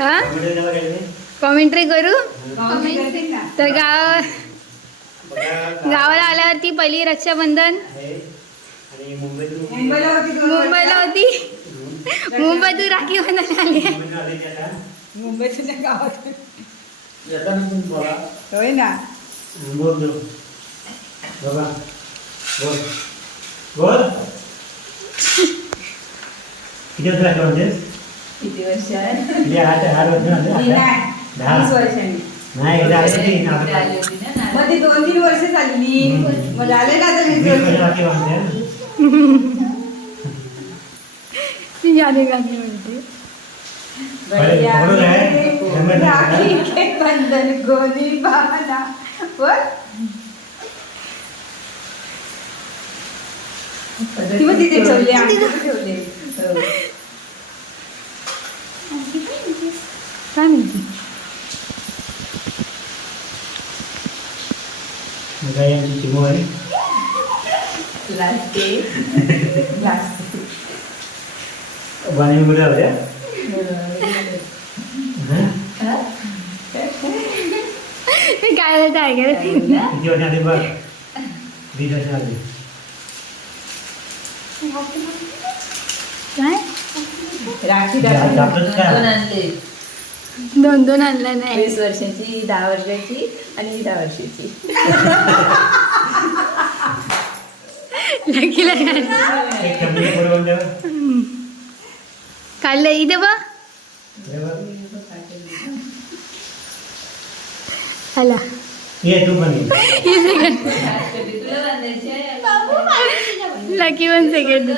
हा कॉमेंट्री करू तर गावाला आल्यावरती पहिली रक्षाबंधन मुंबईला होती. मुंबईतून राखी बांधायला आली मुंबईच्या गावात होय ना. किती वर्ष नाही मग ती 2-3 वर्ष झाली. मग झाले ना आता 20 याने गाणी म्हणते राखी के बंधन गोली बाला तिथे ठेवले काय म्हणते काय होतं ऐकायला काय राखी 2 आणला नाही. 20 वर्षाची 10 वर्षाची आणि 10 वर्षाची. काढलं इथे बा आला लकी 1 सेकंड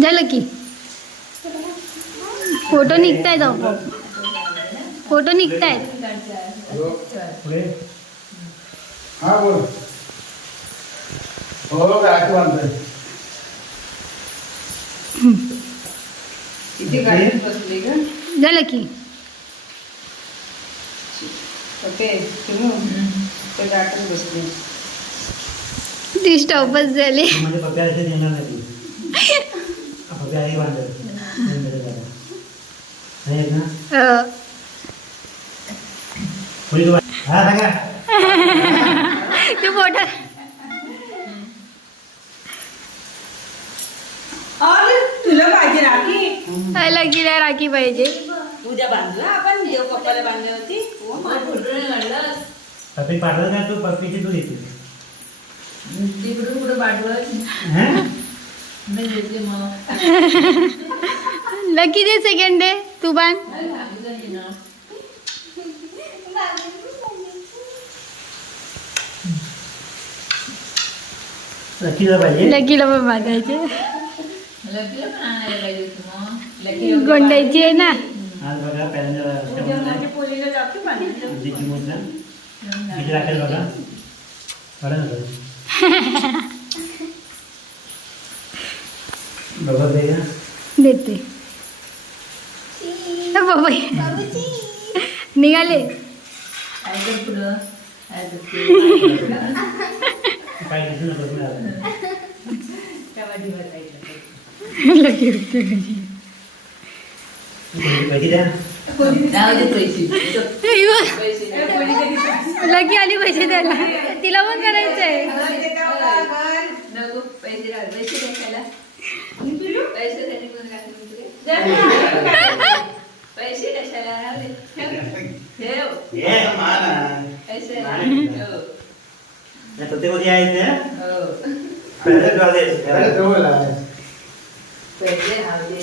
झालं की फोटो निघतायत. फोटो निघतायत. झालं की ती स्टॉपच झाली. तू फोटो तुला पाहिजे राखी. लकीला राखी पाहिजे. उद्या बांधला आपण देव पप्पाला बांधली होती. पप्पी पाठवलं का तू पप्पीची तू येते तिकडून कुठं पाठवत लकी दे सेकंड दे तू बांध. लकीला पाहिजे. लकीला पण बांधायचे. लकीला पण आणायला पाहिजे होतं मग. गोंडायची आहे ना. आज बघा पहिल्यांदा पोलीला राखी बांधली. किती राखेल बघा बघा ना बघा दे ना देते बाबा निघाले. काय कर पुढं काय दिसून लकी उठते पैसे द्या लकी आली पैसे द्यायला. तिला पण करायचंय. पैसे कशाला ते मध्ये आहे पैसे राहू दे.